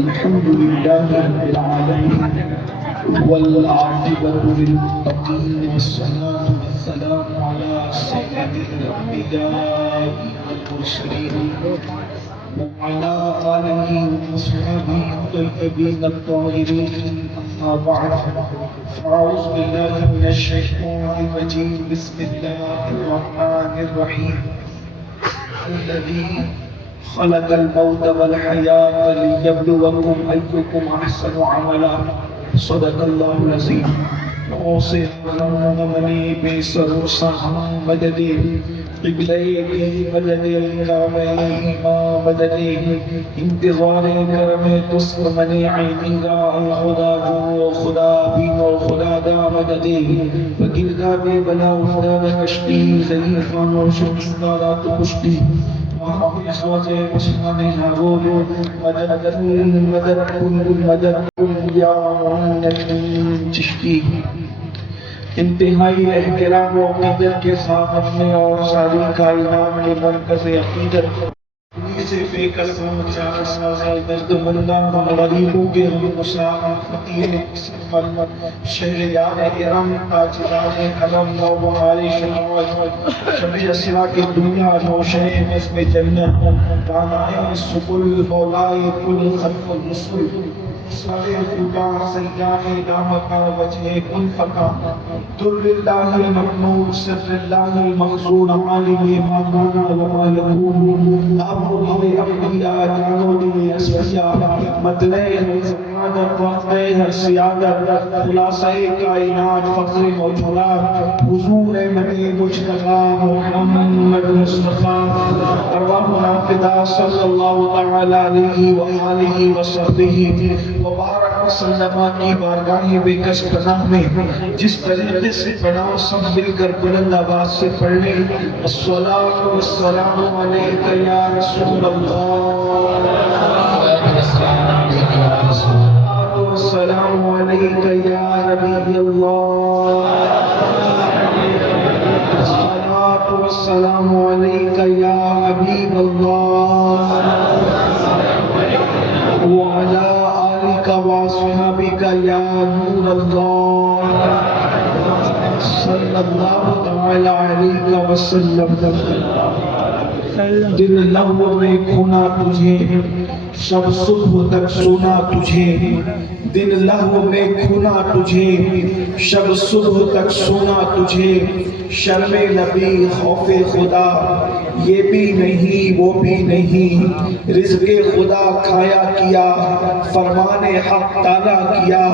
الحمد لله رب العالمين والعاقبة للمتقين والصلاة والسلام على سيد الأنبياء والمرسلين وعلى آله وصحبه الطيبين الطاهرين. أما بعد فأعوذ بالله من الشيطان الرجيم. بسم الله الرحمن الرحيم. الذي خلق الموت والحياة ليبلوكم أيكم أحسن عملا. صدق الله العظيم. اوصي منی بے سرو سہاں مددی قبلے مدد الکعبین مدد انتظار کرم تسک منی عینگا خدا جو خدا بین و خدا دا مددی وگردہ بے بلا خدا کشتی ضعیفان و شکشدارا تو کشتی مدد یا چشتی. انتہائی احترام و عقیدت کے ساتھ اپنے اور ساری کائنات کے مرکز عقیدت سے بے قلم درد مندان غریبوں کے مسلم فقیر شہر یار ارم تاجدار علم و بہار شمال شبی اسرا کی دنیا روشن نظم جنت دانائے سکل مولائے کل خلق الرسل سارے خدا سیدان دامت وجہ کن فقا در اللہ المقنون سر اللہ المخزون عالم ما کان وما یکون ابو انبیاء جانودی اسفیاء مطلع سعادت وقت ہر سیادت خلاصہ کائنات فخر موجودات حضور نبی مجتبی محمد مصطفیٰ ارواحنا فدا صلی اللہ تعالی علیہ وآلہ وصحبہ مبارک وسلم کی بارگاہ بے کس پناہ میں جس طریقے سے پڑھا سب مل کر بلند آواز سے پڑھ لیں. الصلاۃ والسلام علیک یا رسول اللہ، الصلاۃ والسلام علیک یا نبی اللہ، الصلاۃ والسلام علیک یا حبیب اللہ وعلی وَأَصْحَابِكَ يَا نُورَ اللَّهِ صلی اللہ تعالی علیہ وسلم. دن لہو میں کھونا تجھے شب صبح تک سونا تجھے، دن لہو میں کھونا تجھے شب صبح تک سونا تجھے. شرم نبی خوف خدا یہ بھی نہیں وہ بھی نہیں، رزق خدا کھایا کیا فرمان حق تالا کیا،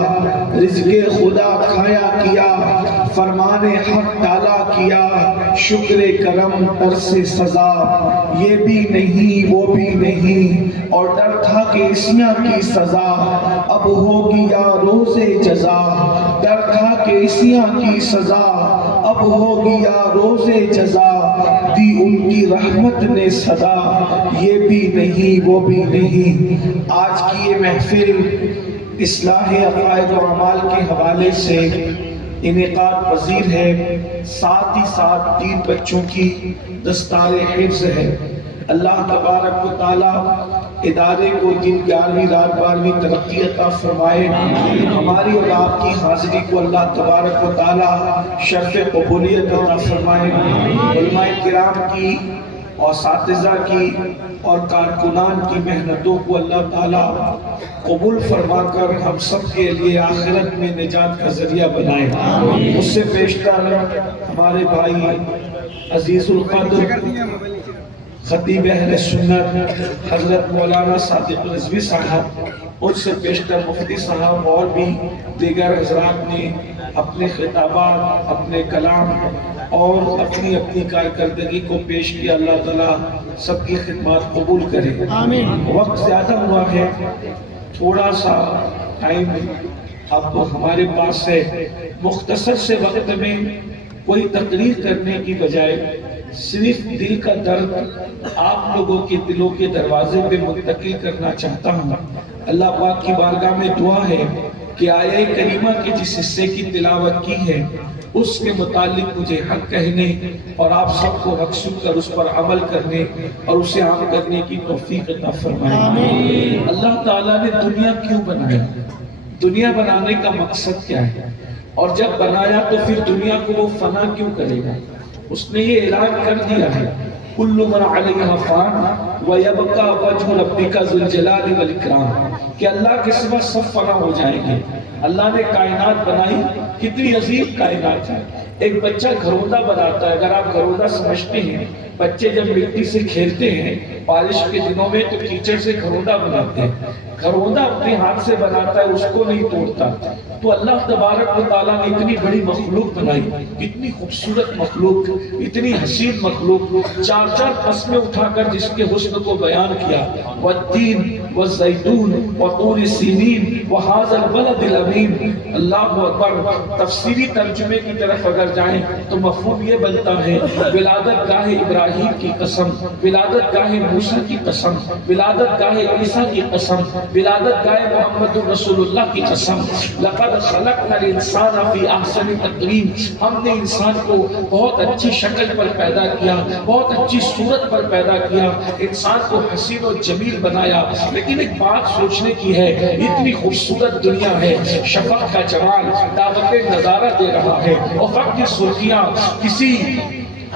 رزق خدا کھایا کیا فرمان حق تالا کیا. شکر کرم پر سے سزا یہ بھی نہیں وہ بھی نہیں، اور ڈر تھا کہ عصیاں کی سزا اب ہوگی یا روز جزا. ڈر تھا کہ عصیاں کی سزا اب ہوگی یا روز جزا. دی ان کی رحمت نے صدا یہ بھی نہیں وہ بھی نہیں. آج کی یہ محفل اصلاح عقائد و اعمال کے حوالے سے انعقاد پذیر ہے، ساتھ ہی ساتھ 3 بچوں کی دستار حفظ ہے. اللہ تبارک و تعالی ادارے کو دن 11ویں رات 12ویں ترقی عطا فرمائے. ہماری اور آپ کی حاضری کو اللہ تبارک و تعالی شرف قبولیت عطا فرمائے. علماء کرام کی اور اساتذہ کی اور کارکنان کی محنتوں کو اللہ تعالی قبول فرما کر ہم سب کے لیے آخرت میں نجات کا ذریعہ بنائے. اس سے بیشتر ہمارے بھائی عزیز القدر خطیب اہل سنت حضرت مولانا صادق رضوی صاحب، ان سے بیشتر مفتی صاحب اور بھی دیگر حضرات نے اپنے خطابات، اپنے کلام اور اپنی اپنی کارکردگی کو پیش کیا. اللہ تعالیٰ سب کی خدمات قبول کرے. وقت زیادہ ہوا ہے، تھوڑا سا ٹائم اب ہمارے پاس ہے. مختصر سے وقت میں کوئی تقریر کرنے کی بجائے صرف دل کا درد آپ لوگوں کے دلوں کے دروازے پہ منتقل کرنا چاہتا ہوں. اللہ پاک کی بارگاہ میں دعا ہے کہ آیہ کریمہ کے جس حصے کی تلاوت کی ہے اس کے متعلق مجھے حق کہنے اور آپ سب کو حق سن کر اس پر عمل کرنے اور اسے عام کرنے کی توفیق عطا فرمائے۔ اللہ تعالیٰ نے دنیا کیوں بنایا؟ دنیا بنانے کا مقصد کیا ہے؟ اور جب بنایا تو پھر دنیا کو وہ فنا کیوں کرے گا؟ اس نے یہ اعلان کر دیا ہے کل من علیہا فان ویبقی وجہ ربک ذو الجلال والاکرام کہ اللہ کے سوا سب فنا ہو جائیں گے۔ اللہ نے کائنات بنائی، کتنی عظیم کائنات ہے۔ ایک بچہ گھروندا بناتا ہے، اگر آپ گھروندا سمجھتے ہیں، بچے جب مٹی سے کھیلتے ہیں بارش کے دنوں میں تو کیچڑ سے گھروندا بناتے ہیں، گھروندا اپنے ہاتھ سے بناتا ہے، اس کو نہیں توڑتا۔ تو اللہ تبارک و تعالیٰ نے اتنی بڑی مخلوق بنائی، اتنی خوبصورت مخلوق، اتنی حسین مخلوق، چار چار قسمیں اٹھا کر جس کے حسن کو بیان کیا، والتین والزیتون وطور سینین وہذا البلد الامین۔ اللہ اکبر۔ تفسیری ترجمے کی طرف اگر جائیں تو مفہوم یہ بنتا ہے ولادت گاہ ابراہیم کی قسم، ولادت گاہ موسیٰ کی قسم، ولادت گاہ عیسیٰ کی قسم، ولادت گاہ محمد رسول اللہ کی قسم۔ لقد خلقنا الانسان فی احسن تقویم، ہم نے انسان کو بہت اچھی شکل پر پیدا کیا، بہت اچھی صورت پر پیدا کیا، انسان کو حسین و جمیل بنایا۔ لیکن ایک بات سوچنے کی ہے، اتنی خوبصورت دنیا ہے، شفق کا جمال دعوت نظارہ دے رہا ہے، افق کی سرخیاں کسی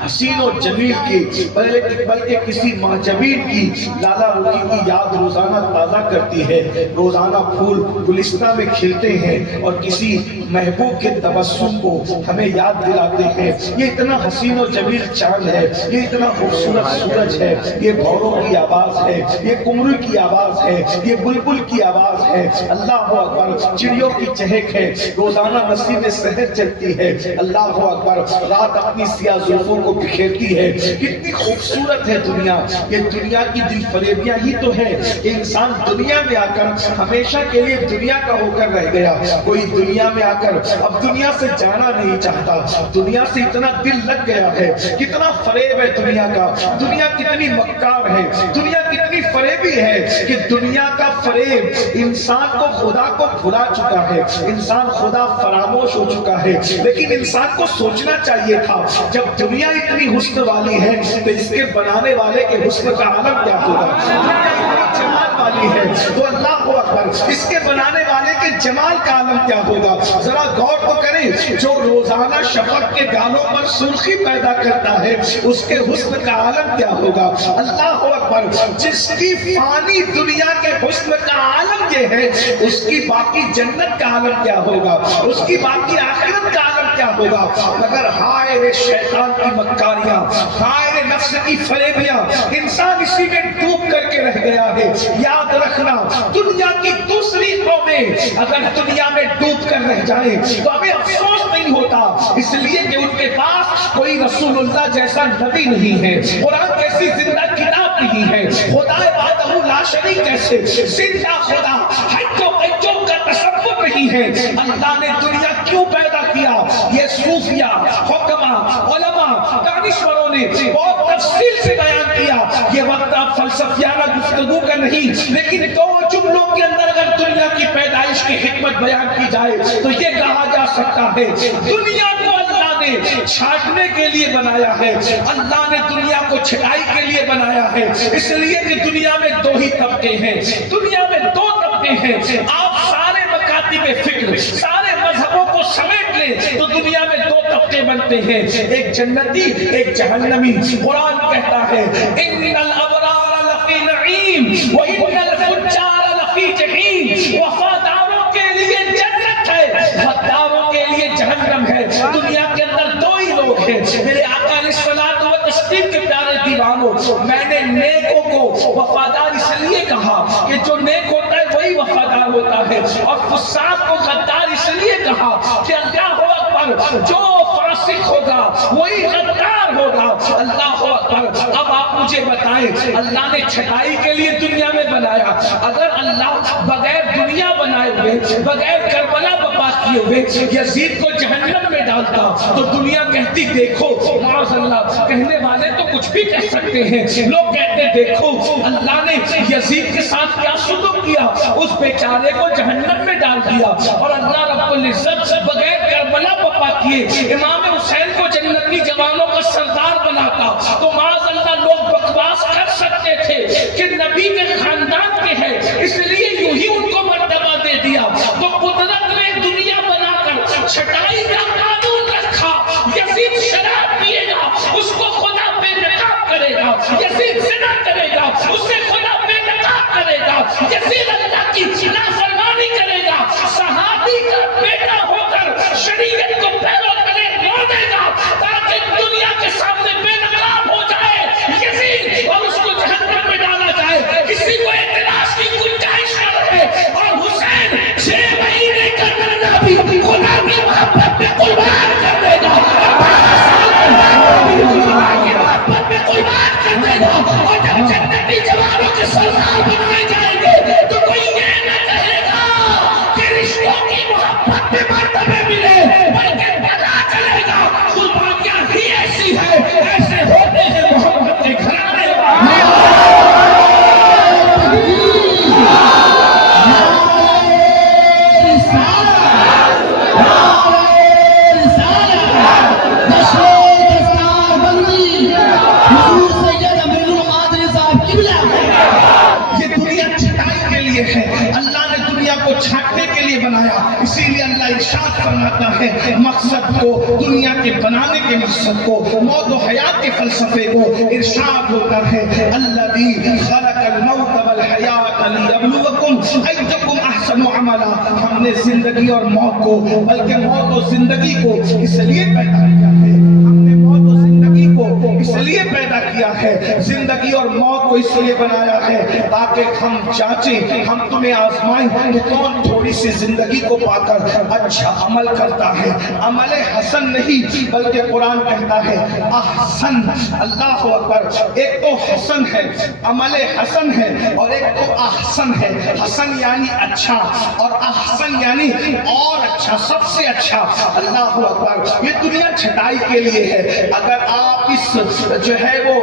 حسین و جمیل کی بلکہ کسی ماجبین کی لالا روی کی یاد روزانہ تازہ کرتی ہے۔ روزانہ پھول گلستہ میں کھلتے ہیں اور کسی محبوب کے تبسم کو ہمیں یاد دلاتے ہیں۔ یہ اتنا حسین و جمیل چاند ہے، یہ اتنا خوبصورت سورج ہے، یہ بھوروں کی آواز ہے، یہ کمرو کی آواز ہے، یہ بلبل کی آواز ہے، اللہ اکبر، چڑیوں کی چہک ہے، روزانہ نسیم سحر چلتی ہے، اللہ اکبر، رات اپنی سیاہ زلفوں کو بکھیرتی ہے۔ کتنی خوبصورت ہے دنیا۔ یہ دنیا کی دل فریبیاں ہی تو ہے کہ انسان دنیا میں آ کر ہمیشہ کے لیے دنیا کا ہو کر رہ گیا۔ کوئی دنیا میں آ کر اب دنیا سے جانا نہیں چاہتا، دنیا سے اتنا دل لگ گیا ہے۔ کتنا فریب ہے دنیا کا، دنیا کتنی مکار ہے، دنیا کتنی فریبی ہے کہ دنیا کا فریب انسان کو خدا کو بھلا چکا ہے، انسان خدا فراموش ہو چکا ہے۔ لیکن انسان کو سوچنا چاہیے تھا جب دنیا اتنی حسن والی ہے تو اس کے بنانے والے کے حسن کا عالم کیا ہوگا؟ دنیا اتنی جمال والی ہے تو اللہ اکبر، اس کے بنانے والے کے جمال کا عالم کیا ہوگا؟ ذرا غور تو کریں، جو روزانہ شفق کے گالوں پر سرخی پیدا کرتا ہے اس کے حسن کا عالم کیا ہوگا؟ اللہ اکبر، جس کی فانی دنیا کے حسن کا عالم یہ ہے اس کی باقی جنت کا عالم کیا ہوگا؟ اس کی باقی آخرت کا عالم کیا ہوگا؟ مگر ہائے رے شیطان کی مکاریاں، ہائے رے نفس کی فریبیاں، انسان اسی میں ڈوب کر کے رہ گیا ہے۔ یاد رکھنا، دنیا کی دوسری قومیں اگر دنیا میں ڈوب کر رہ جائیں تو ہمیں افسوس نہیں ہوتا، اس لیے کہ ان کے پاس کوئی رسول اللہ جیسا نبی نہیں ہے، قرآن جیسی زندہ کتاب نہیں ہے، خدا وحدہ لا شریک جیسے زندہ خدا حج و قیوم کا تصور نہیں ہے۔ اللہ نے دنیا کیوں پیدا کیا؟ یہ صوفیہ، حکمہ، علماء، دانشوروں نے بہت تفصیل سے بیان کیا۔ یہ وقت آپ فلسفیانہ گفتگو کا نہیں، لیکن دو جملوں کے اندر اگر دنیا کی پیدائش کی حکمت بیان کی جائے تو یہ کہا جا سکتا ہے دنیا کو اللہ نے چھانٹنے کے لیے بنایا ہے، اللہ نے دنیا کو چھٹائی کے لیے بنایا ہے، اس لیے کہ دنیا میں دو ہی طبقے ہیں، دنیا میں دو طبقے ہیں۔ آپ سارے مکاتب فکر، سارے مذہبوں کو سمیٹ لیں تو دنیا میں دو طبقے بنتے ہیں، ایک جنتی، ایک جہنمی۔ قرآن کہتا ہے ان الابرار لفی نعیم وان الفجار لفی جحیم، وفاداروں کے لیے جنت ہے، غداروں کے لیے جہنم ہے۔ دنیا کے اندر دو ہی لوگ ہیں۔ میرے آقا علیہ الصلوۃ والتسلیم کے پیارے دیوانوں، میں نے نیکوں کو وفادار اس لیے کہا کہ جو نیک ہوتا ہے وہی وفادار ہوتا ہے، اور فساق کو غدار اس لیے کہا کہ اللہ اکبر، جو فاسق ہوگا وہی غدار ہوگا۔ اللہ اکبر۔ اب آپ مجھے بتائیں، اللہ نے چھٹائی کے لیے دنیا میں بنایا، اگر اللہ بغیر دنیا بنائے ہوئے، بغیر کربلا بپا کیے ہوئے یزید کو جہنم میں ڈالتا تو دنیا کہتی دیکھو، معاذ اللہ، کہنے والے تو کچھ بھی کہہ سکتے ہیں، لوگ کہتے دیکھو اللہ نے یزید کے ساتھ کیا سلوک کیا، اس بیچارے کو جہنم میں ڈال دیا، اور اللہ رب العزت بغیر کربلا کربلا بپا کیے، امام حسین کو جنتی جوانوں کا سردار بناتا تو معاذ اللہ لوگ بکواس کر سکتے تھے کہ نبی کے خاندان کے ہیں اس لیے یوں ہی ان کو مرتبہ دے دیا۔ تو قدرت نے دنیا بنا کر چھٹائی کا قانون رکھا، یزید شراب پیے گا اس کو خدا بے نقاب کرے گا، یزید زنا کرے گا اسے خدا بے نقاب کرے گا، یزید اللہ کی نافرمانی کرے گا، صحابی کا بیٹا ہو کر شریعت کو پیروں تلے موڑ دے گا تاکہ دنیا کے سامنے بے نقاب ہو جائے یزید اور اس کو جہنم میں ڈالا جائے، کسی کو اعتراض کی گنجائش نہ رہے۔ اور حسین 6 مہینے کا نانا بھی خدا کی محبت میں قربان کر دے گا، محبت میں قربان کر دے گا، اور جب جنتی جوانوں کے سردار بنائے جائیں گے تو کوئی یہ نہ کہے گا کہ رشتوں کی محبت میں مرتبے ملے، بلکہ پتا چلے گا قربانیاں ہی ایسی ہے، ایسے ہوتے ہیں محبت کے گھرانے ہے۔ اللہ نے دنیا کو چھانٹنے کے لیے بنایا، اسی لیے اللہ ارشاد فرماتا ہے مقصد کو، دنیا کے بنانے کے مقصد کو، موت و حیات کے فلسفے کو ارشاد ہوتا ہے الذی خلق الموت والحیات لیبلوکم ایکم احسن عملا۔ ہم نے زندگی اور موت کو، بلکہ موت و زندگی کو اس لیے پیدا کیا ہے، ہم نے موت و زندگی کو اس لیے پیدا کیا ہے، زندگی اور موت کو اس لیے بنایا ہے تاکہ ہم جانچیں، ہم تمہیں آزمائیں کہ کون تھوڑی سی زندگی کو پا کر اچھا عمل کرتا ہے، عمل حسن نہیں بلکہ قرآن کہتا ہے احسن۔ اللہ اکبر، ایک تو حسن ہے، عمل حسن ہے، اور ایک تو احسن ہے۔ حسن یعنی اچھا اور احسن یعنی اور اچھا، سب سے اچھا۔ اللہ اکبر، یہ دنیا چھٹائی کے لیے ہے۔ اگر آپ اس جو ہے وہ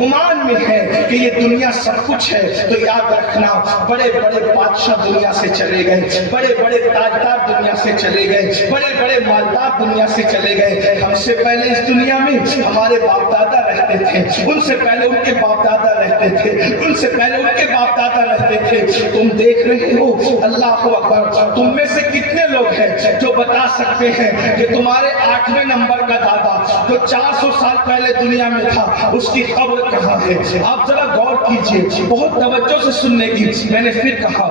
گمان میں ہے کہ یہ دنیا سب کچھ ہے تو یاد رکھنا بڑے بڑے بادشاہ دنیا سے چلے گئے، بڑے بڑے تاجدار دنیا سے چلے گئے، بڑے بڑے مالدار دنیا سے چلے گئے۔ ہم سے پہلے اس دنیا میں ہمارے باپ دادا رہتے تھے، ان سے پہلے ان کے باپ دادا رہتے تھے، ان سے پہلے ان کے باپ دادا رہتے تھے۔ تم دیکھ رہے ہو، اللہ اکبر، تم میں سے کتنے لوگ ہیں جو بتا سکتے ہیں کہ تمہارے 8ویں نمبر کا دادا جو 400 سال پہلے دنیا میں تھا اس کی قبر کہاں ہے؟ آپ ذرا غور کیجئے، بہت توجہ سے سننے کی۔ میں نے پھر کہا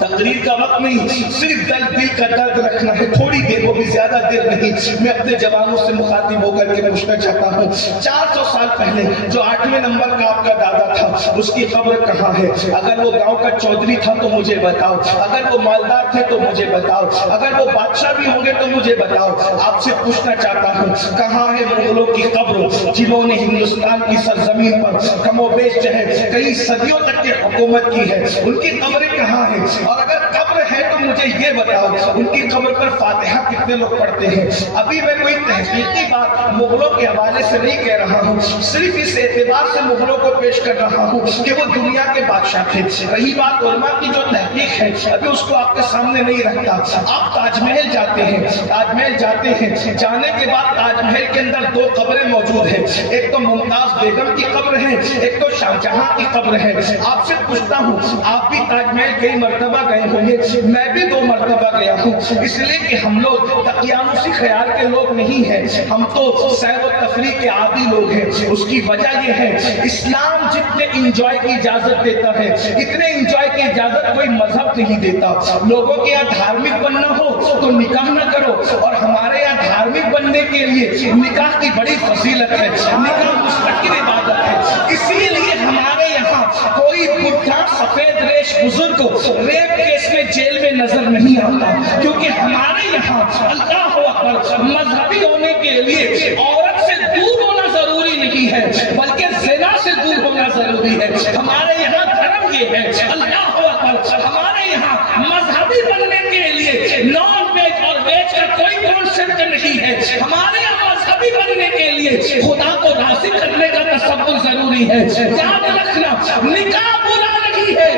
تقریر کا وقت نہیں، صرف دل کا درد رکھنا ہے، تھوڑی دیر، وہ بھی زیادہ دیر نہیں۔ میں اپنے جوانوں سے مخاطب ہو کر کے پوچھنا چاہتا ہوں 400 سال پہلے جو 8ویں نمبر کا آپ کا دادا تھا اس کی قبر کہاں ہے؟ اگر وہ گاؤں کا چودھری تھا تو مجھے بتاؤ، اگر وہ مالدار تھے تو مجھے بتاؤ، اگر وہ بادشاہ بھی ہوں گے تو مجھے بتاؤ۔ آپ سے پوچھنا چاہتا ہوں کہاں ہے مغلوں کی قبر جنہوں نے ہندوستان کی سرزمین پر کم و بیش جو ہے کئی صدیوں تک کی حکومت کی ہے؟ ان کی قبریں کہاں ہیں؟ اور اگر قبر ہے تو مجھے یہ بتاؤ ان کی قبر پر فاتحہ کتنے لوگ پڑھتے ہیں؟ ابھی میں کوئی تحقیقی بات مغلوں کے حوالے سے نہیں کہہ رہا ہوں، صرف اس اعتبار سے مغلوں کو پیش کر رہا ہوں کہ وہ دنیا کے بادشاہ تھے۔ رہی بات علماء کی جو تحقیق ہے ابھی اس کو آپ کے سامنے نہیں رکھتا۔ آپ تاج محل جاتے ہیں، تاج محل جاتے ہیں، جانے کے بعد تاج محل کے اندر 2 قبریں موجود ہیں، ایک تو ممتاز بیگم کی قبر ہے، ایک تو شاہ جہاں کی قبر ہے۔ آپ سے پوچھتا ہوں آپ بھی تاج محل کئی مرتبہ گئے ہوں گے، میں بھی 2 مرتبہ گیا ہوں، اس لیے کہ ہم لوگ تقیانوسی خیال کے لوگ نہیں ہیں، ہم تو سیر و تفریح کے عادی لوگ ہیں۔ اس کی وجہ یہ ہے اسلام جتنے انجوائے کی اجازت دیتا ہے اتنے انجوائے کی اجازت کوئی مذہب نہیں دیتا۔ لوگوں کے یہاں دھارمک بننا ہو تو نکاح نہ کرو، اور ہمارے یہاں دھارمک بننے کے لیے نکاح کی بڑی فضیلت ہے، نکاح مستقل عبادت ہے۔ اسی لیے ہمارے یہاں کوئی بڈھا سفید ریش بزرگ ریپ کیس میں جیل میں نظر نہیں آتا، کیونکہ ہمارے یہاں اللہ اکبر مذہبی ہونے کے لیے عورت سے دور ہونا ضروری نہیں ہے بلکہ زنا سے دور ہونا ضروری ہے۔ ہمارے یہاں دھرم یہ ہے، اللہ اکبر، ہمارے یہاں مذہبی بننے کے لیے نان ویج اور ویج کا کوئی کانسیپٹ نہیں ہے۔ ہمارے یہاں مذہبی بننے کے لیے خدا کو راضی کرنے کا تصور ضروری ہے۔ یاد رکھنا نکاح برا نہیں ہے،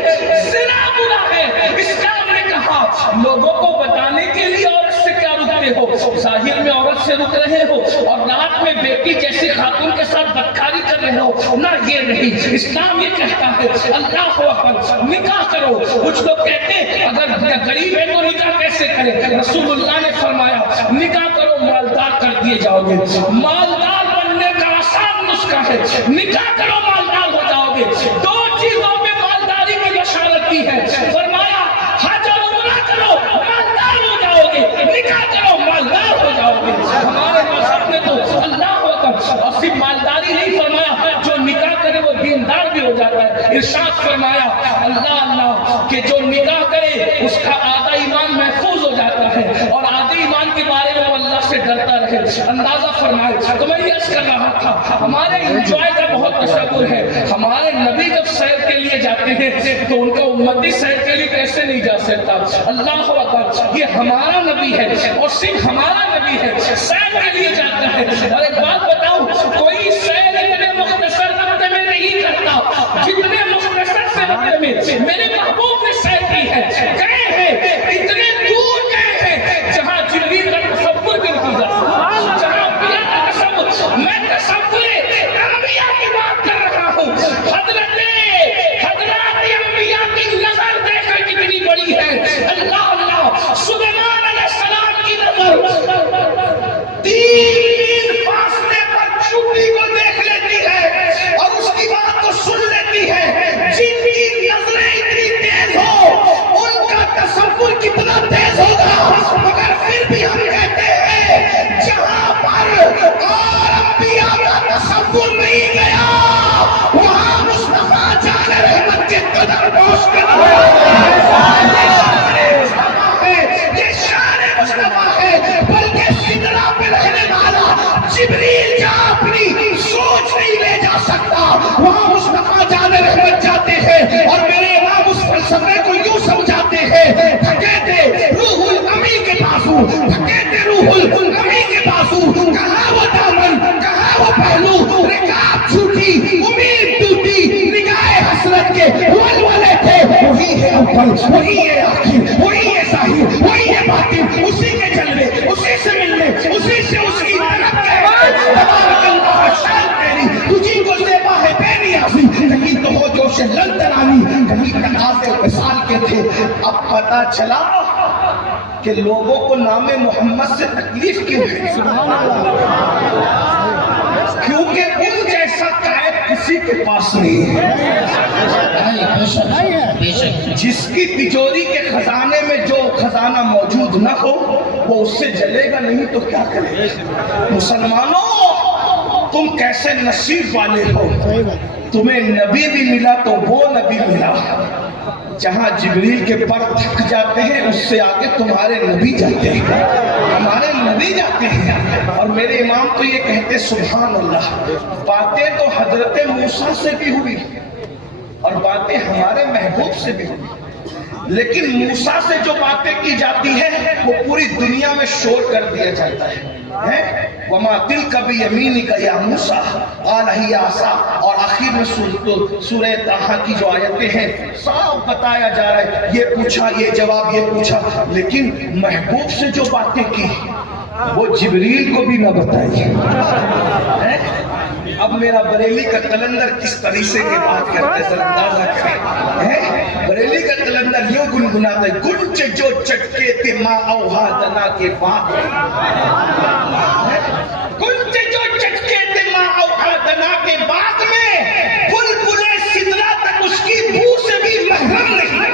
زنا برا ہے۔ اسلام نے کہا لوگوں کو بتانے کے لیے اور اس سے کیا رکتے ہو؟ نہ یہ نہیں. اسلام یہ کہتا ہے اللہ اکبر نکاح کرو. کچھ لوگ کہتے ہیں اگر غریب ہے تو نکاح کیسے کرے؟ رسول اللہ نے فرمایا نکاح کرو مالدار کر دیے جاؤ گے. مالدار بننے کا آسان نسخہ ہے. نکاح کرو مالدار ہو جاؤ گے. دو چیزوں میں مالداری کی بشارت دی ہے. فرمایا حج اور عمرہ کرو مالدار ہو جاؤ گے. نکاح کرو مالدار ہو جاؤ گے. ہمارے مذہب نے تو اللہ اور صرف مالداری نہیں فرمایا جو نکاح کرے وہ دیندار بھی ہو جاتا ہے. ارشاد فرمایا اللہ کہ جو نکاح کرے اس کا آدھا ایمان محفوظ ہو جاتا ہے اور آدھے ایمان کے بارے میں وہ اللہ سے ڈرتا رہے. اندازہ فرمائے. تو میں یہ عرض کر رہا تھا ہمارے انجوائے کا بہت تشکر ہے. ہمارے نبی جب سیر کے لیے جاتے ہیں تو ان کا امتی سیر کے لیے کیسے نہیں جا سکتا؟ اللہ اکبر یہ ہمارا نبی ہے اور صرف ہمارا نبی ہے سیر کے لیے جاتا ہے. اور ایک بات بتاؤں کوئی سیر اتنے مختصر وقت میں نہیں کرتا جتنے مختصر سے وقت میں میرے محبوب نے سیر کی ہے. گئے ہیں اتنے دور گئے ہیں جہاں جبریل کا تصور بھی نہیں جا سکتا. جہاں انبیاء کا تصور میں تصور انبیاء کی بات کر رہا ہوں. حضرات انبیاء کی نظر دیکھیں کتنی بڑی ہے. اللہ سلیمان علیہ السلام کی نظر 3 فاصلے پر چوٹی کو دیکھ لیتی ہے اور اس کی بات کو سن لیتی ہے. جن کی نظریں اتنی تیز ہو ان کا تصور کتنا تیز ہوگا. مگر پھر بھی ہم کہتے ہیں جہاں پر اور انبیاء کا تصور نہیں گیا وہاں مصطفیٰ جان رحمت کے قدر پہنچ کر یہ شان مصطفیٰ ہے. بلکہ سدرہ پہ رہنے والا جبریل جہاں اپنی سوچ نہیں لے جا سکتا وہاں مصطفیٰ جان رحمت جاتے ہیں. اور میرے امام اس فلسفے کو یوں سمجھاتے ہیں کہتے روح الامین کے بازو کہتے روح الامین کے بازو کہاں وہ دامن کہاں وہ پہلو رکاب چھوٹی امید ٹوٹی نگاہ حسرت کے ولولے تھے. وہی ہے اول وہی ہے آخر وہی ہے ظاہر وہی ہے باطن. اسی کے جلوے اسی سے ملنے اسی سے اس کی طرف تبارک اللہ شان تیری تجھی کو زیبا ہے بے نیازی. کہیں تو ہو جوش لن ترانی کہیں تقاضے وصال کے تھے. اب پتہ چلا کہ لوگوں کو نام محمد سے تکلیف کیوں ہے. کیونکہ ان جیسا قائد کسی کے پاس نہیں ہے. جس کی تجوری کے خزانے میں جو خزانہ موجود نہ ہو وہ اس سے جلے گا نہیں تو کیا کرے. مسلمانوں تم کیسے نصیب والے ہو. تمہیں نبی بھی ملا تو وہ نبی ملا جہاں جبریل کے پر تھک جاتے ہیں اس سے آگے تمہارے نبی جاتے ہیں. ہمارے نبی جاتے ہیں. اور میرے امام تو یہ کہتے سبحان اللہ باتیں تو حضرت موسیٰ سے بھی ہوئی اور باتیں ہمارے محبوب سے بھی ہوئی. لیکن موسیٰ سے جو باتیں کی جاتی ہے وہ پوری دنیا میں شور کر دیا جاتا ہے. وَمَا تِلْكَ بِيَمِينِكَ يَا مُوسَىٰ قَالَ هِيَ عَصَا. اور آخر میں سورہ طٰہٰ کی جو آیتیں ہیں صاف بتایا جا رہا ہے یہ پوچھا یہ جواب یہ پوچھا. لیکن محبوب سے جو باتیں کی وہ جبریل کو بھی نہ بتائی. اب میرا بریلی کا قلندر کس طریقے کی بات کرتا ہے ذرا اندازہ کریں. بریلی کا قلندر یوں گنگناتا ہے گنچ جو چٹکے تھے ماں اوہا دنا کے بعد. گنچ جو چٹکے تھے ماں اوہا دنا کے بعد میں بلبلے سدرہ تک اس کی بو سے بھی محرم نہیں.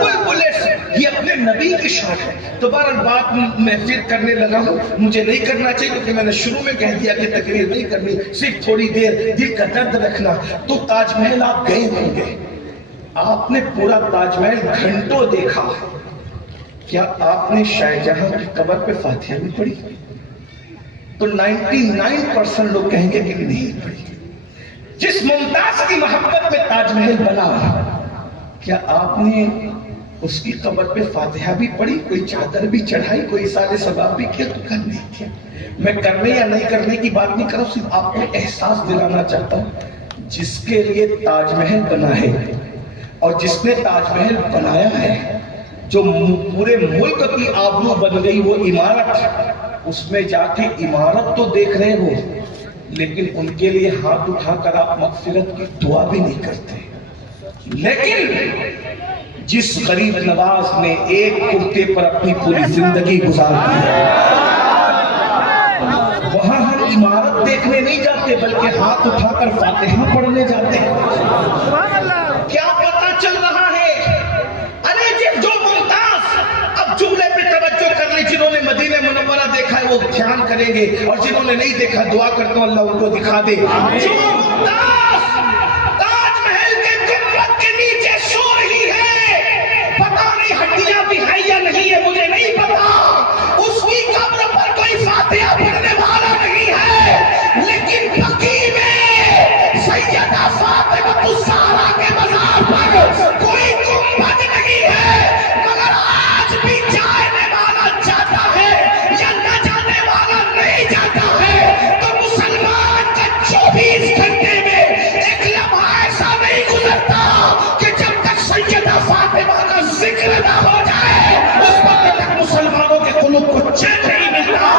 بلبلے سے یہ اپنے نبی کی شان ہے. تو بہرحال بات میں پھر کرنے لگا ہوں. مجھے نہیں کرنا چاہیے کیونکہ میں نے شروع میں کہہ دیا کہ تقریر نہیں کرنی صرف تھوڑی دیر دل کا درد رکھنا. تو تاج محل آپ گئے ہوں گے آپ نے پورا تاج محل گھنٹوں دیکھا. کیا آپ نے شاہ جہاں کی قبر پہ فاتحہ بھی پڑھی؟ تو 99% لوگ کہیں گے کہ نہیں پڑھی. جس ممتاز کی محبت میں تاج محل بنا کیا آپ نے اس کی قبر پہ فاتحہ بھی پڑھی کوئی چادر بھی چڑھائی کوئی اصال ثواب بھی کیا؟ تو کرنے کیا. میں کرنے یا نہیں کرنے کی بات نہیں کر رہا ہوں صرف آپ کو احساس دلانا چاہتا ہوں جس کے لیے تاج محل بنا ہے اور جس نے تاج محل بنایا ہے جو پورے ملک کی آبرو بن گئی وہ عمارت. اس میں جا کے عمارت تو دیکھ رہے ہو لیکن ان کے لیے ہاتھ اٹھا کر آپ مغفرت کی دعا بھی نہیں کرتے. لیکن جس غریب نواز نے ایک کرتے پر اپنی پوری زندگی گزار دی ہے، وہاں ہم عمارت دیکھنے نہیں جاتے بلکہ ہاتھ اٹھا کر فاتحہ پڑھنے جاتے ہیں. کیا پتا چل رہا ہے؟ ارے جو ممتاز، اب جملے پہ توجہ کر لی، جنہوں نے مدینہ منورہ دیکھا ہے وہ دھیان کریں گے، اور جنہوں نے نہیں دیکھا دعا کرتا ہوں اللہ ان کو دکھا دے. جو ممتاز تاج محل کے گنبد کے نیچے سو رہی ہے، پتہ نہیں ہڈیاں بھی ہے یا نہیں ہے مجھے نہیں پتا، اس کی قبر پر کوئی فاتحہ پڑھنے والا نہیں ہے، لیکن بقیع میں سیدہ فاطمہ الزہرا کے مزار پر کوئی گنبد نہیں ہے، مگر آج بھی جانے والا جاتا ہے یا نہ جانے والا نہیں جاتا ہے، تو مسلمان کا 24 گھنٹے میں ایک لمحہ ایسا نہیں گزرتا کہ جب تک سیدہ فاطمہ کا ذکر نہ ہو جائے اس وقت تک مسلمانوں کے قلوب کو چین نہیں ملتا.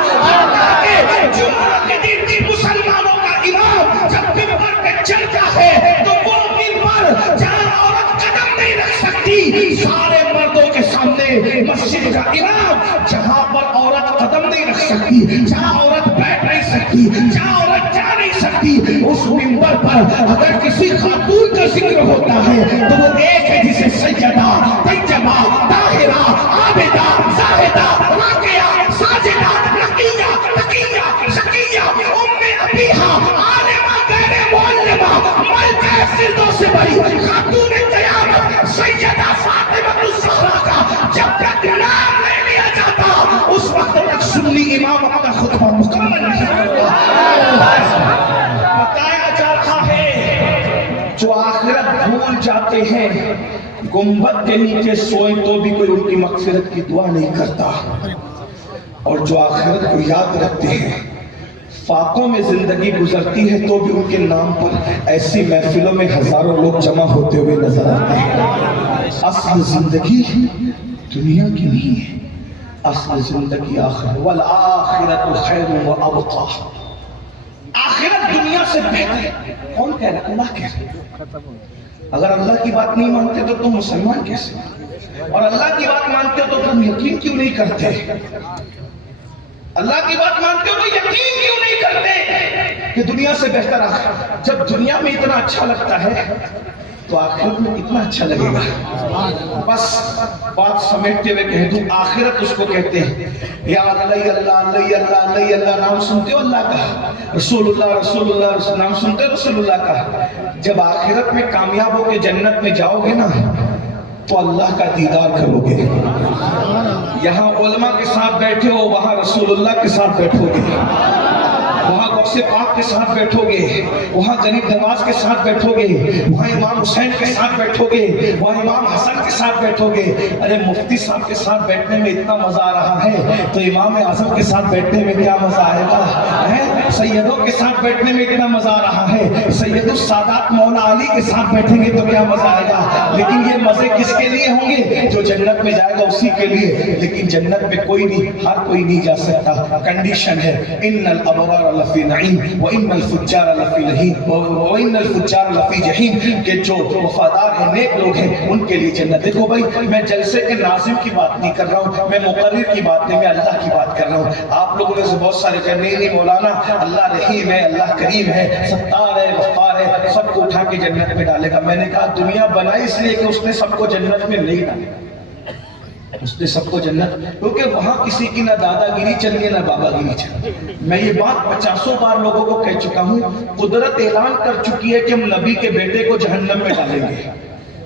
جمعہ کے دن کی مسلمانوں کا امام جب منبر پہ چلتا ہے تو وہ منبر جہاں عورت قدم نہیں رکھ سکتی، سارے مردوں کے سامنے مسجد کا امام جہاں پر عورت قدم نہیں رکھ سکتی، جہاں عورت بیٹھ نہیں سکتی، جہاں عورت جا نہیں سکتی، اس منبر پر اگر کسی خاتون کا ذکر ہوتا ہے تو وہ ایک ہے جسے سیدہ، طیبہ، طاہرہ، عابدہ، زاہدہ، راکعہ، ساجدہ، رقیہ، تقیہ، شقیہ، ام ابیہا، عالمہ، غیر معلمہ، ملکہ فردوس سے بڑی خاتون قیامت سیدہ فاطمہ الزہرا کا جب تک نام نہیں لیا جاتا اس وقت تک سنی امام اپنا خطبہ مکمل نہیں کرتا. بتایا جا رہا ہے جو آخرت بھول جاتے ہیں گنبد کے نیچے سوئے تو بھی کوئی ان کی مغفرت کی دعا نہیں کرتا، اور جو آخرت کو یاد رکھتے ہیں فاقوں میں زندگی گزرتی ہے تو بھی ان کے نام پر ایسی محفلوں میں ہزاروں لوگ جمع ہوتے ہوئے نظر آتے ہیں. اصل زندگی دنیا کی نہیں ہے، اصل زندگی آخرت. والآخرت خیر و ابقا، آخرت دنیا سے بہتر ہے. کون کہہ رہا ہے؟ اللہ کہہ رہا ہے. اگر اللہ کی بات نہیں مانتے تو تم مسلمان کیسے؟ اور اللہ کی بات مانتے ہو تو تم یقین کیوں نہیں کرتے؟ اللہ کی بات مانتے ہو تو یقین کیوں نہیں کرتے کہ دنیا سے بہتر آخرت؟ جب دنیا میں اتنا اچھا لگتا ہے تو آخرت میں کتنا اچھا لگے گا. بس بات سمیٹتے ہوئے کہہ دوں، آخرت اس کو کہتے ہیں یا اللہ اللہ اللہ اللہ اللہ اللہ. نام سنتے ہو اللہ کا؟ رسول اللہ رسول اللہ نام سنتے ہو رسول اللہ کا؟ جب آخرت میں کامیاب ہو کے جنت میں جاؤ گے نا تو اللہ کا دیدار کرو گے. یہاں علماء کے ساتھ بیٹھے ہو، وہاں رسول اللہ کے ساتھ بیٹھو گے، وہاں غوث پاک کے ساتھ بیٹھو گے، وہاں غریب نواز کے ساتھ بیٹھو گے، وہاں امام حسین کے ساتھ بیٹھو گے، وہاں امام حسن کے ساتھ بیٹھو گے. ارے مفتی صاحب کے ساتھ بیٹھنے میں اتنا مزہ آ رہا ہے تو امام اعظم کے ساتھ بیٹھنے میں کیا مزہ آئے گا؟ سیدوں کے ساتھ بیٹھنے میں اتنا مزہ آ رہا ہے، سید السادات مولا علی کے ساتھ بیٹھیں گے تو کیا مزہ آئے گا. لیکن یہ مزے کس کے لیے ہوں گے؟ جو جنت میں جائے گا اسی کے لیے. لیکن جنت میں کوئی نہیں، ہر کوئی نہیں جا سکتا. کنڈیشن ہے ان الابرار لفی نعیم وان الفجار لفی لہیم وان الفجار لفی جہیم، کہ جو وفادار ہیں نیک لوگ ہیں ان کے لیے جنت. دیکھو بھائی میں جلسے کے ناظم کی بات نہیں کر رہا ہوں، میں مقرر کی بات نہیں، میں اللہ کی بات کر رہا ہوں. آپ لوگوں میں سے بہت سارے کہنے نہیں مولانا اللہ رحیم ہے، اللہ کریم ہے، ستار ہے، غفار ہے، سب کو اٹھا کے جنت میں ڈالے گا. میں نے کہا دنیا بنائی اس لیے کہ اس نے سب کو جنت میں نہیں ڈالا، اس نے سب کو جنت، کیونکہ وہاں کسی کی نہ دادا گیری چلیے نہ بابا گیری چلیے. میں یہ بات 50 بار لوگوں کو کہہ چکا ہوں، قدرت اعلان کر چکی ہے کہ ہم نبی کے بیٹے کو جہنم میں ڈالیں گے.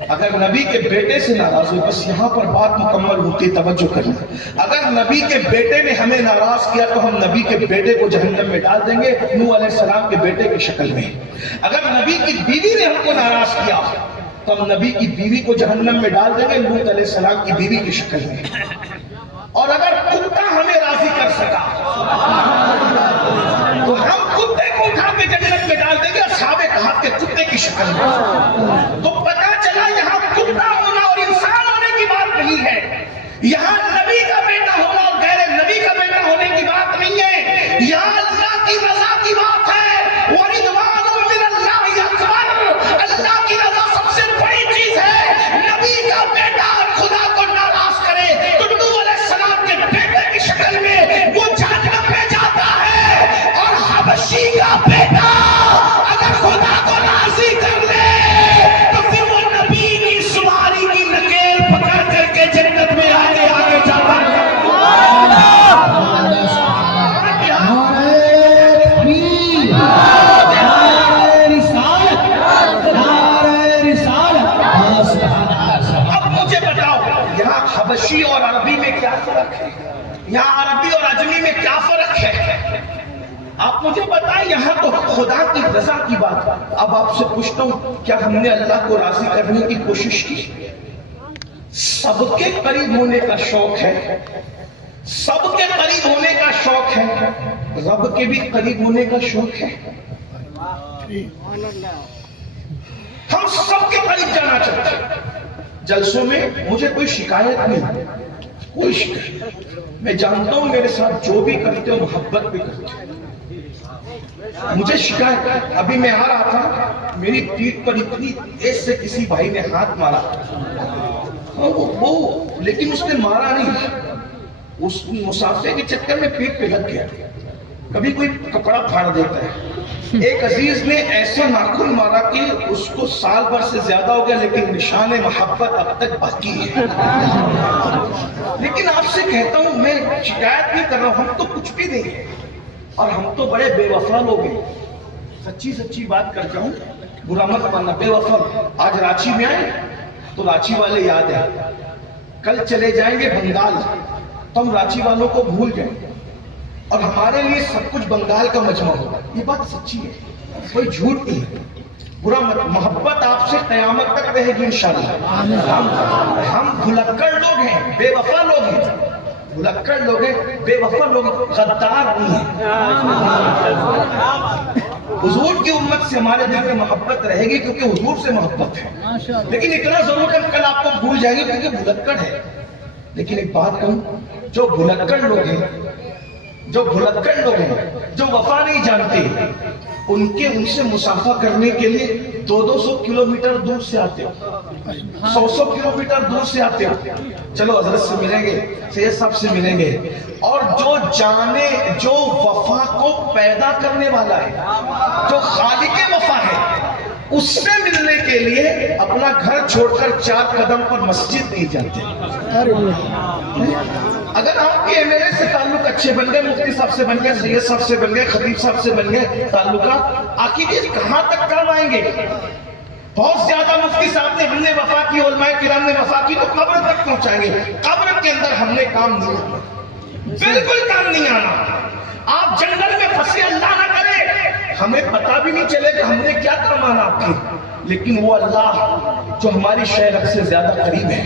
اگر نبی کے بیٹے سے ناراض ہوئے، بس یہاں پر بات مکمل ہوتی، توجہ کرنا. اگر نبی کے بیٹے نے ہمیں ناراض کیا تو ہم نبی کے بیٹے کو جہنم میں ڈال دیں گے، نوح علیہ السلام کے بیٹے کی شکل میں. اگر نبی کی بیوی نے ہم کو ناراض کیا تو ہم نبی کی بیوی کو جہنم میں ڈال دیں گے، لوط علیہ السلام کی بیوی کی شکل میں. اور اگر کتا ہمیں راضی کر سکا تو ہم کتے کو اٹھا کے جنت میں ڈال دیں گے، اصحاب کہف کے کتے کی شکل میں. تو پتہ چلا یہاں کتا ہونا اور انسان ہونے کی بات نہیں ہے، یہاں نبی کا بیٹا ہونا اور غیر نبی کا بیٹا ہونے کی بات نہیں ہے، یہاں اللہ کی رضا کی بات ہے. حبشی کا بیٹا اگر خدا کو راضی کر لے تو پھر وہ نبی کی سواری کی نکیل پکڑ کر کے جنت میں آگے آگے جاتا ہے. حبشی اور عربی میں کیا فرق ہے؟ یہاں عربی اور عجمی میں کیا فرق ہے؟ آپ مجھے بتائیں. یہاں تو خدا کی رضا کی بات. اب آپ سے پوچھتا ہوں, کیا ہم نے اللہ کو راضی کرنے کی کوشش کی؟ سب کے قریب ہونے کا شوق ہے, سب کے قریب ہونے کا شوق ہے, رب کے بھی قریب ہونے کا شوق ہے. ہم سب کے قریب جانا چاہتے ہیں. جلسوں میں مجھے کوئی شکایت نہیں, کوئی شکایت. میں جانتا ہوں میرے ساتھ جو بھی کرتے ہو محبت بھی کرتے ہو. مجھے شکایت, ابھی میں آ رہا تھا, میری پیٹھ پر اتنی تیز سے کسی بھائی نے ہاتھ مارا, لیکن اس نے مارا نہیں, اس مسافر کے چکر میں پیٹھ پہ لگ گیا. کبھی کوئی کپڑا پھاڑ دیتا ہے. ایک عزیز نے ایسا ناخن مارا کہ اس کو سال بھر سے زیادہ ہو گیا, لیکن نشان محبت اب تک باقی ہے. لیکن آپ سے کہتا ہوں, میں شکایت نہیں کر رہا ہوں, ہم تو کچھ بھی نہیں ہے, اور ہم تو بڑے بے وفا لوگ ہیں. سچی سچی بات کر جاؤں, برا مت ماننا, بے وفا. آج رانچی میں آئے تو رانچی والے یاد ہیں, کل چلے جائیں گے بنگال تو ہم رانچی والوں کو بھول جائیں گے, اور ہمارے لیے سب کچھ بنگال کا مجمع ہوگا. یہ بات سچی ہے, کوئی جھوٹ نہیں ہے. برا مت, محبت آپ سے قیامت تک رہے گی انشاءاللہ. ہم بھلکڑ لوگ ہیں, بے وفا لوگ ہیں, بھلکڑ لوگ ہیں, بے وفا لوگ ہیں, غدار نہیں ہیں. حضور کی امت سے ہمارے دل میں محبت رہے گی کیونکہ حضور سے محبت ہے. لیکن اتنا ضرور ہے کل آپ کو بھول جائیں گے کیونکہ بھلکڑ ہے. لیکن ایک بات کہوں, جو بھلکڑ لوگ ہیں, جو بھلکڑ لوگ ہیں, جو وفا نہیں جانتے, ان سے مسافہ کرنے کے لیے 200 کلومیٹر دور سے آتے ہو, 100 کلومیٹر دور سے آتے ہو. چلو حضرت سے ملیں گے, سید صاحب سے ملیں گے. اور جو وفا کو پیدا کرنے والا ہے, جو خالق وفا ہے, اس سے ملنے کے لیے اپنا گھر چھوڑ کر 4 قدم پر مسجد نہیں جاتے. اگر آپ کے ایم ایل اے سے تعلق اچھے بن گئے, مفتی صاحب سے بن گئے, سید صاحب سے بن گئے, خطیب صاحب سے بن گئے تعلقات, آخر یہ کہاں تک کام آئیں گے؟ بہت زیادہ مفتی صاحب نے, ہم نے وفا کی, علماء کرام نے وفا کی, تو قبر تک پہنچائیں گے. قبر کے اندر ہم نے کام نہیں آنا, بالکل کام نہیں آنا. آپ جنگل میں پھنسے, اللہ نہ کرے, ہمیں پتا بھی نہیں چلے کہ ہم نے کیا کام آنا آپ کے. لیکن وہ اللہ جو ہماری شہر سے زیادہ قریب ہے,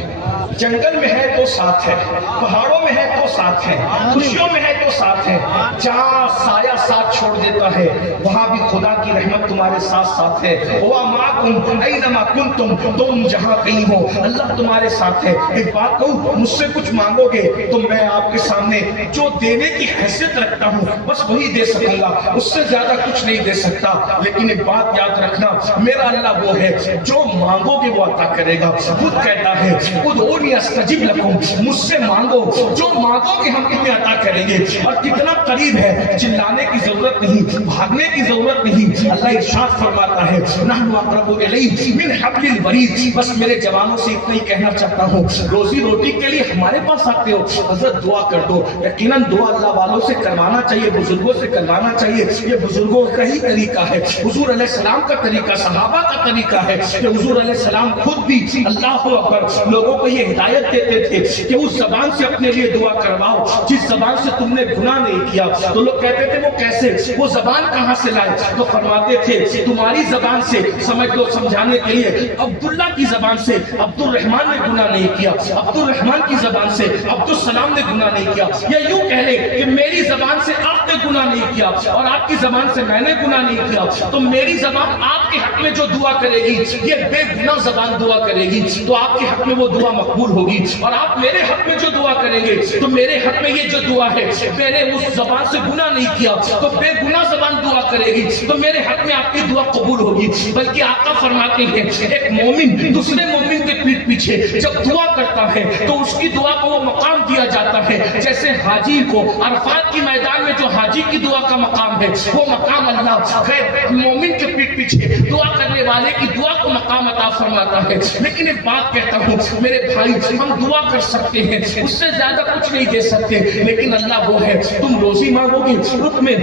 جنگل میں ہے تو ساتھ ہے, پہاڑوں میں ہے تو ساتھ ہے, خوشیوں میں ہے تو ساتھ ہے. جہاں سایہ ساتھ چھوڑ دیتا ہے وہاں بھی خدا کی رحمت تمہارے ساتھ ساتھ ہے. ہوا معکم اینما کنتم, تم جہاں کہیں ہو اللہ تمہارے ساتھ ہے. ایک بات کہوں, مجھ سے کچھ مانگو گے تو میں آپ کے سامنے جو دینے کی حیثیت رکھتا ہوں بس وہی دے سکوں گا, اس سے زیادہ کچھ نہیں دے سکتا. لیکن ایک بات یاد رکھنا, میرا اللہ وہ ہے جو مانگو گے وہ عطا کرے گا. خود کہتا ہے ادعونی استجب لکم, مجھ سے مانگو, جو مانگو گے ہم تمہیں عطا کریں گے. اور کتنا قریب ہے, چلانے کی ضرورت نہیں, بھاگنے کی ضرورت نہیں. اللہ ارشاد فرماتا ہے نحن اقرب الیہ من حبل الورید. بس میرے جوانوں سے اتنا ہی کہنا چاہتا ہوں, روزی روٹی کے لیے ہمارے پاس آتے ہو, حضرت دعا کر دو. یقیناً دعا اللہ والوں سے کروانا چاہیے, بزرگوں سے کروانا چاہیے. یہ بزرگوں کا ہی طریقہ ہے, حضور علیہ السلام کا طریقہ, صحابہ کا طریقہ ہے کہ حضور علیہ السلام خود بھی اللہ اکبر لوگوں کو یہ ہدایت دیتے تھے کہ اس زبان سے اپنے لیے دعا کرواؤ جس زبان سے تم نے گناہ نہیں کیا. تو لوگ کہتے تھے وہ کیسے, وہ زبان کہاں سے لائے؟ تو فرماتے تھے تمہاری زبان سے سمجھ لو, سمجھانے کے لیے عبداللہ کی زبان سے عبد الرحمن نے گناہ نہیں کیا, عبد الرحمن کی زبان سے عبد السلام نے گناہ نہیں کیا. یا یوں کہہ لے کہ میری زبان سے آپ نے گناہ نہیں کیا اور آپ کی زبان سے میں نے گناہ نہیں کیا, تو میری زبان آپ کے حق میں جو دعا کرے گی یہ بے گناہ زبان دعا کرے گی, تو آپ کے حق میں وہ دعا مقبول ہوگی. اور آپ میرے حق میں جو دعا کریں گے تو میرے حق میں یہ جو دعا ہے, میں نے اس زبان سے گناہ نہیں کیا تو بے گناہ زبان دعا کرے گی, تو میرے حق میں آپ کی دعا قبول ہوگی. بلکہ آقا فرماتے ہیں ایک مومن دوسرے مومن کے پیٹھ پیچھے جب دعا کرتا ہے تو اس کی دعا کو وہ مقام دیا جاتا ہے جیسے حاجی کو عرفات کی میدان میں جو حاجی کی دعا کا مقام ہے وہ مقام اللہ غیر مومن کے پیٹ پیچھے دعا کرنے والے کی دعا کو مقام عطا فرماتا ہے. لیکن ایک بات کہتا ہوں میرے بھائی, ہم دعا کر سکتے ہیں, اس سے زیادہ کچھ نہیں دے سکتے, لیکن اللہ وہ ہے, تم روزی مانگو گے وہ تمہیں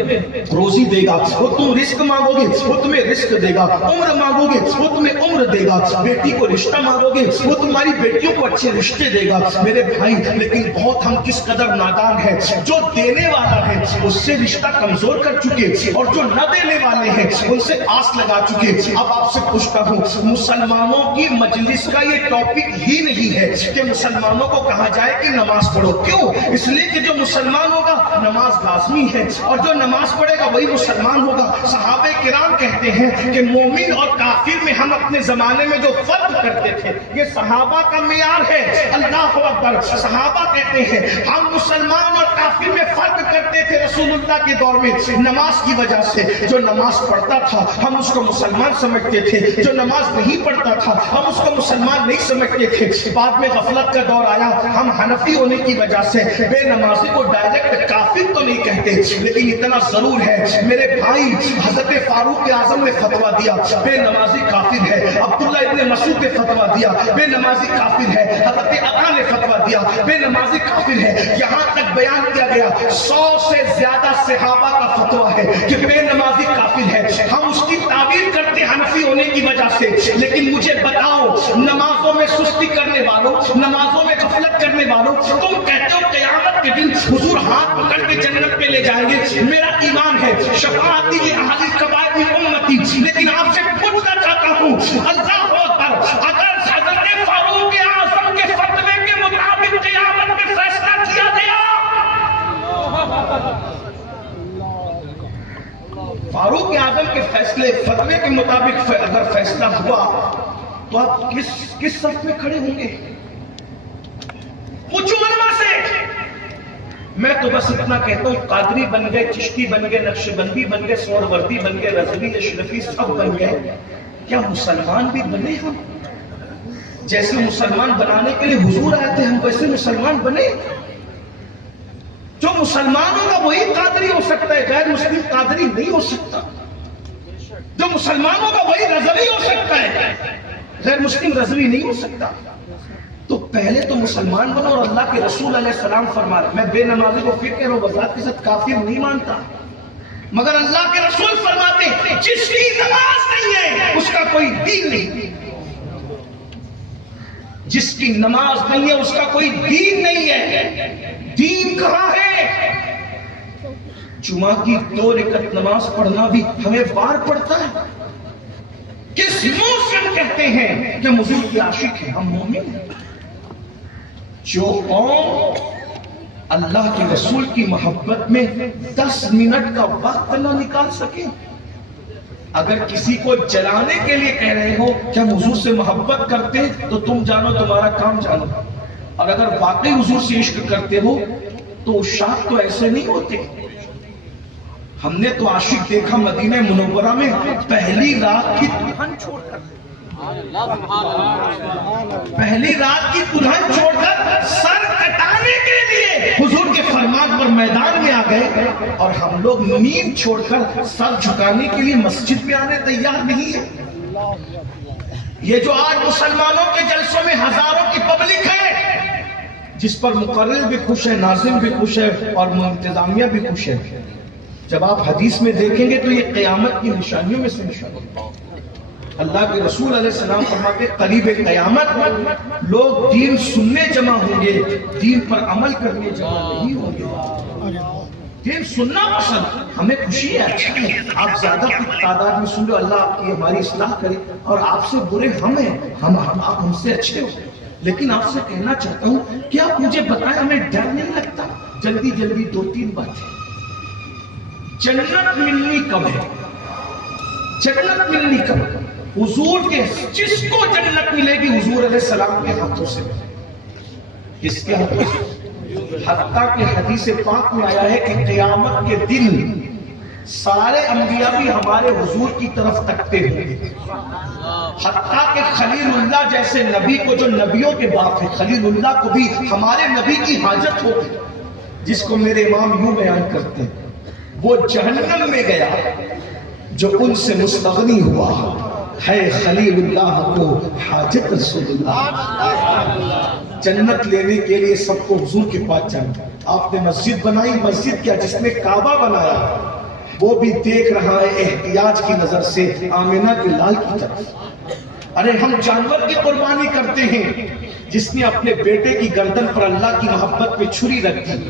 روزی دے گا, وہ تم رزق مانگو گے وہ تمہیں رزق دے گا, عمر مانگو گے وہ تمہیں عمر دے گا, بیٹی کو رشتہ مانگو گے وہ تمہاری بیٹیوں کو اچھے رشتے دے گا. میرے بھائی لیکن بہت ہم کس قدر نادان ہیں, جو دینے والا ہے اس سے رشتہ کمزور کر چکے اور جو نہ دینے والے ہیں ان سے آس لگا چکے. اب آپ سے پوچھتا ہوں, مسلمانوں کی مجلس کا یہ ٹاپک ہی نہیں ہے کہ مسلمانوں کو کہا جائے کہ نماز پڑھو. کیوں؟ اس لیے کہ جو مسلمان ہوگا نماز لازمی ہے, اور جو نماز پڑھے گا وہی مسلمان ہوگا. صحابہ کرام کہتے ہیں کہ مومن اور کافر میں ہم اپنے زمانے میں جو فرق کرتے تھے یہ صحابہ کا معیار ہے. اللہ اکبر. صحابہ کہتے ہیں ہم مسلمان اور کافر میں فرق کرتے تھے رسول اللہ کے دور میں نماز کی وجہ سے. جو نماز پڑھتا تھا ہم اس کو مسلمان سمجھتے تھے, جو نماز نہیں پڑھتا تھا ہم اس کو مسلمان نہیں سمجھتے تھے. بعد میں غفلت کا دور آیا, ہم حنفی ہونے کی وجہ سے بے نمازی کو ڈائریکٹ کافر تو نہیں کہتے, لیکن اتنا ضرور ہے میرے بھائی, حضرت فاروق اعظم نے فتویٰ دیا بے نمازی کافر ہے, عبداللہ ابن مسعود نے فتویٰ دیا بے نمازی کافر ہے, حضرت عطا نے فتویٰ دیا بے نمازی کافر ہے. یہاں تک بیان کیا گیا 100 سے زیادہ صحابہ کا فتویٰ ہے کہ بے نمازی کافر ہے. ہم اس کی تعبیر کرتے حنفی ہونے کی وجہ سے, لیکن مجھے بتاؤ نمازوں میں سستی کرنے والوں, نمازوں میں غفلت کرنے والوں, تم کہتے ہو قیامت کے دن حضور ہاتھ پکڑ کے جنت پہ لے جائیں گے. میرا ایمان ہے شفاعتی اہل الکبائر من امتی, لیکن آپ سے پوچھنا چاہتا ہوں اللہ اکبر, اگر حضرت فاروق اعظم کے فتوے کے مطابق قیامت میں فیصلہ کیا گیا, فاروق اعظم کے فیصلے فتوے کے مطابق اگر فیصلہ ہوا تو آپ کس صف میں کھڑے ہوں گے؟ پوچھو علماء سے. میں تو بس اتنا کہتا ہوں قادری بن گئے, چشتی بن گئے, نقشبندی بن گئے, سہروردی بن گئے, رضوی, اشرفی سب بن گئے, کیا مسلمان بھی بنے؟ ہم جیسے مسلمان بنانے کے لیے حضور آئے تھے ہم ویسے مسلمان بنے؟ جو مسلمان ہوگا وہی قادری ہو سکتا ہے, غیر مسلم قادری نہیں ہو سکتا. جو مسلمان ہوگا وہی رضوی ہو سکتا ہے, غیر مسلم رضوی نہیں ہو سکتا. تو پہلے تو مسلمان بنو. اور اللہ کے رسول علیہ السلام فرما رہے, میں بے نمازی کو فکر و وضاحت کے ساتھ کافر نہیں مانتا, مگر اللہ کے رسول فرماتے جس کی نماز نہیں ہے اس کا کوئی دین نہیں, جس کی نماز نہیں ہے اس کا کوئی دین نہیں ہے. دین کہاں ہے؟ جمعہ کی 2 رکعت نماز پڑھنا بھی ہمیں بار پڑتا ہے. کس منہ سے ہم کہتے ہیں کہ حضور کے عاشق ہیں, ہم مومن ہیں. جو قوم اللہ کے رسول کی محبت میں 10 منٹ کا وقت نہ نکال سکے, اگر کسی کو جلانے کے لیے کہہ رہے ہو کہ ہم حضور سے محبت کرتے تو تم جانو تمہارا کام جانو, اور اگر واقعی حضور سے عشق کرتے ہو تو عشاق تو ایسے نہیں ہوتے. ہم نے تو عاشق دیکھا مدینہ منورہ میں پہلی رات کی دلہن چھوڑ کر, پہلی رات کی دلہن چھوڑ کر سر کٹانے کے لیے حضور کے فرمان پر میدان میں آ گئے, اور ہم لوگ نیند چھوڑ کر سر جھکانے کے لیے مسجد میں آنے تیار نہیں ہے. یہ جو آج مسلمانوں کے جلسوں میں ہزاروں کی پبلک ہے, جس پر مقرر بھی خوش ہے, ناظم بھی خوش ہے, اور انتظامیہ بھی خوش ہے, جب آپ حدیث میں دیکھیں گے تو یہ قیامت کی نشانیوں میں سے نشانی. اللہ کے رسول علیہ السلام فرماتے قریب قیامت لوگ دین سننے جمع ہوں گے, دین پر عمل کرنے جمع نہیں ہوں گے. دین سننا پسند, ہمیں خوشی ہے, اچھا ہے, آپ زیادہ کی تعداد میں سن لو, اللہ آپ کی ہماری اصلاح کرے, اور آپ سے برے ہم ہیں, آپ ہم سے اچھے ہو. لیکن آپ سے کہنا چاہتا ہوں کہ آپ مجھے بتائیں ہمیں ڈر نہیں لگتا؟ جلدی جلدی 2-3 باتیں. جنت ملنی کب ہے؟ جنت ملنی کب؟ حضور کے, جس کو جنت ملے گی حضور علیہ السلام کے ہاتھوں سے. کس کے ہاتھوں سے؟ حتیٰ کہ حدیث پاک میں آیا ہے کہ قیامت کے دن سارے انبیاء بھی ہمارے حضور کی طرف تکتے ہوں گے، حتیٰ کہ خلیل اللہ جیسے نبی کو جو نبیوں کے باپ ہے، خلیل اللہ کو بھی ہمارے نبی کی حاجت ہوگی، جس کو میرے امام یوں بیان کرتے ہیں، وہ جہنم میں گیا جو ان سے مستغنی ہوا، ہے خلیل اللہ کو حاجت رسول اللہ۔ جنت لینے کے لیے سب کو حضور کے پاس جانا۔ آپ نے مسجد بنائی، مسجد کیا، جس نے کعبہ بنایا وہ بھی دیکھ رہا ہے احتیاج کی نظر سے آمنہ کے لال کی طرف۔ ارے ہم جانور کی قربانی کرتے ہیں، جس نے اپنے بیٹے کی گردن پر اللہ کی محبت پہ چھری رکھ دی،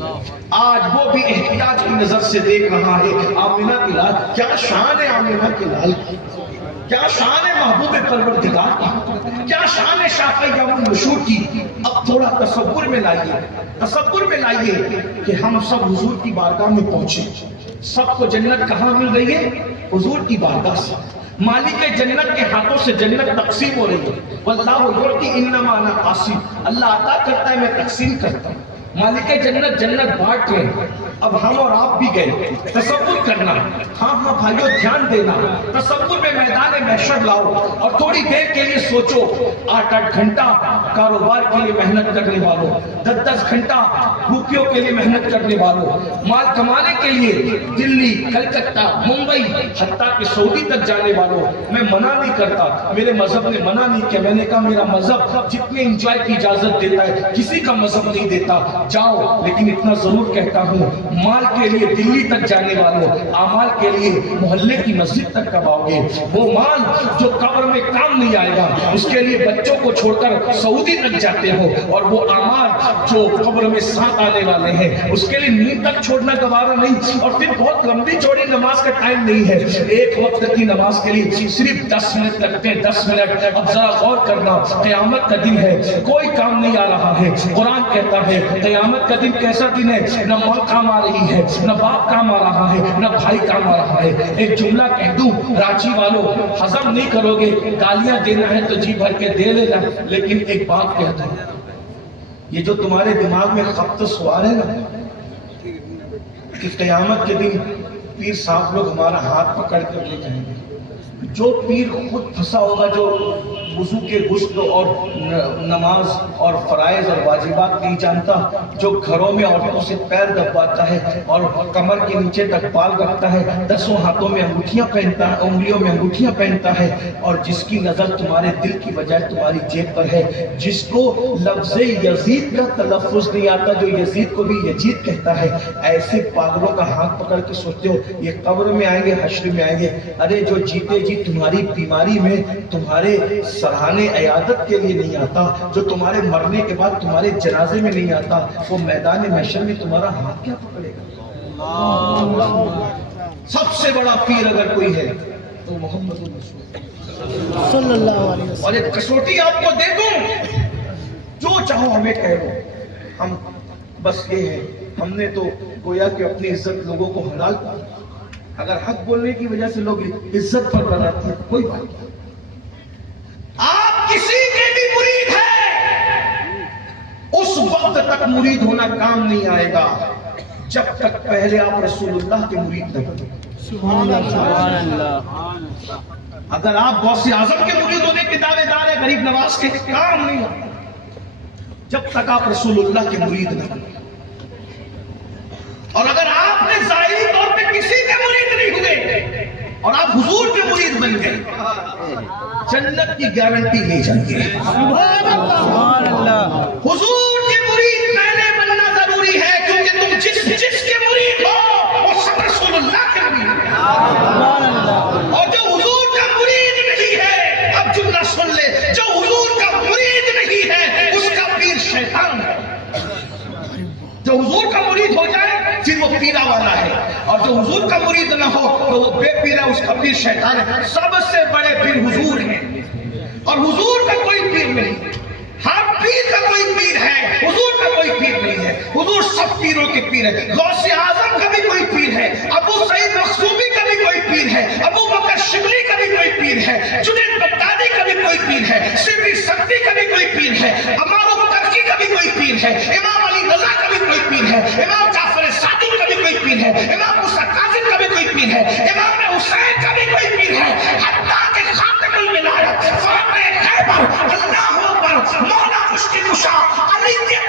آج وہ بھی احتیاج کی نظر سے دیکھ رہا ہے آمنہ کے لال۔ کیا شان ہے آمنہ کے لال کی، کیا شان ہے محبوب پروردگار کی، کیا شان ہے شافع یوم النشور کی۔ اب تھوڑا تصور میں لائیے کہ ہم سب حضور کی بارگاہ میں پہنچے، سب کو جنت کہاں مل رہی ہے؟ حضور کی بارگاہ سے۔ مالک جنت کے ہاتھوں سے جنت تقسیم ہو رہی ہے، واللہ یعطی انما انا قاسم، اللہ عطا کرتا ہے میں تقسیم کرتا ہوں۔ مالک جنت جنت بانٹ رہے ہیں، اب ہم اور آپ بھی گئے، تصور کرنا، ہاں بھائیو دھیان دینا، تصور میں میدان محشر لاؤ اور تھوڑی دیر کے لیے سوچو، 8 گھنٹہ کاروبار کے لیے محنت کرنے والوں، 10 گھنٹہ روپیوں کے لیے محنت کرنے والوں، مال کمانے کے لیے دلی، کلکتہ، ممبئی، حتیٰ کہ سعودی تک جانے والوں، میں منع نہیں کرتا، میرے مذہب نے منع نہیں کیا، میں نے کہا میرا مذہب جتنے انجوائے کی اجازت دیتا ہے کسی کا مذہب نہیں دیتا، جاؤ، لیکن اتنا ضرور کہتا ہوں، مال کے لیے دلی تک جانے والوں، اعمال کے لیے محلے کی مسجد تک کب آؤ گے؟ وہ مال جو قبر میں کام نہیں آئے گا، اس کے لیے بچوں کو چھوڑ کر سعودی تک جاتے ہو، اور وہ اعمال جو قبر میں ساتھ آنے والے ہیں اس کے لیے نیند تک چھوڑنا گوارا نہیں، اور پھر بہت لمبی چوڑی نماز کا ٹائم نہیں ہے، ایک وقت کی نماز کے لیے صرف 10 منٹ لگتے ہیں، 10 منٹ۔ اب ذرا غور کرنا، قیامت کا دن ہے، کوئی کام نہیں آ رہا ہے، قرآن کہتا ہے قیامت کا دن کیسا دن ہے، نہ ماں کام آ رہی ہے، نہ باپ کام آ رہا ہے، نہ بھائی کام آ رہا ہے۔ ایک جملہ کہہ دوں راچی والوں، ہضم نہیں کرو گے، گالیاں دینا ہے تو جی بھر کے دے لینا، لیکن ایک بات کہتا ہوں، یہ جو تمہارے دماغ میں خبط سوار ہے نا کہ قیامت کے دن پیر صاحب لوگ ہمارا ہاتھ پکڑ کر لے جائیں گے، جو پیر خود پھنسا ہوگا، جو وضو کے غسل اور نماز اور فرائض اور واجبات نہیں جانتا، جو گھروں میں عورتوں سے پیر دباتا ہے اور کمر کے نیچے تک بال رکھتا ہے، 10 ہاتھوں میں انگوٹھیاں پہنتا ہے، انگلیوں میں انگوٹھیاں پہنتا ہے، اور جس کی نظر تمہارے دل کی بجائے تمہاری جیب پر ہے، جس کو لفظ یزید کا تلفظ نہیں آتا، جو یزید کو بھی یزید کہتا ہے، ایسے پاگلوں کا ہاتھ پکڑ کے سوچتے ہو یہ قبر میں آئیں گے، حشر میں آئیں گے؟ ارے جو جیتے جی تمہاری بیماری میں تمہارے سراہنے عیادت کے لیے نہیں آتا، جو تمہارے مرنے کے بعد تمہارے جنازے میں نہیں آتا، وہ میدان محشر میں تمہارا ہاتھ کیا پکڑے گا؟ سب سے بڑا پیر اگر کوئی ہے تو محمد صلی اللہ علیہ وسلم۔ اور ایک کسوٹی آپ کو دے دوں، جو چاہو ہمیں کہہ لو، ہم بس یہ ہے، ہم نے تو گویا کہ اپنی عزت لوگوں کو حلال کر، اگر حق بولنے کی وجہ سے لوگ عزت پر بناتے ہیں کوئی بات نہیں۔ آپ کسی کے بھی مرید ہیں، اس وقت تک مرید ہونا کام نہیں آئے گا جب تک پہلے آپ رسول اللہ کے مرید نہ بنیں۔ سبحان اللہ۔ اگر آپ غوث اعظم کے مرید ہونے کے دعوے دار ہیں، غریب نواز کے، کام نہیں ہوگا جب تک آپ رسول اللہ کے مرید نہ بنیں۔ اور اگر آپ نے ظاہری طور پہ کسی کے مرید نہیں ہوئے اور آپ حضور کے مرید بن گئے، جنت کی گارنٹی لے جائیے۔ حضور کے مرید پہلے بننا ضروری ہے، کیونکہ تم جس کے مرید ہو وہ سب رسول اللہ کے مرید ہے، اور جو حضور کا مرید نہیں ہے، اب جملہ سن لے، جو حضور کا مرید نہیں ہے اس کا پیر شیطان ہے۔ جو حضور کا مرید ہو جائے پھر وہ پیرا والا ہے، اور جو حضور کا مرید نہ ہو تو وہ بے پیرا، اس کا پیر شیطان ہے۔ سب سے بڑے پیر حضور ہیں، اور حضور کا کوئی پیر نہیں، ہر پیر کا کوئی پیر ہے، حضور کا کوئی پیر نہیں ہے۔ حضور سب پیروں کے پیر ہے، غوث اعظم کا بھی کوئی پیر ہے، ابو سعید مخزومی کا بھی کوئی پیر ہے، ابو بکر شبلی کا بھی کوئی پیر ہے، جنید بغدادی کا بھی کوئی پیر ہے، سری سکتی کا بھی کوئی پیر ہے، امام ترکی کا بھی کوئی پیر ہے، امام علی رضا کا بھی کوئی پیر ہے، امام جعفر صادق کا بھی کوئی پیر ہے، امام موسیٰ کاظم کا بھی کوئی پیر ہے، مشکل کشا علی کے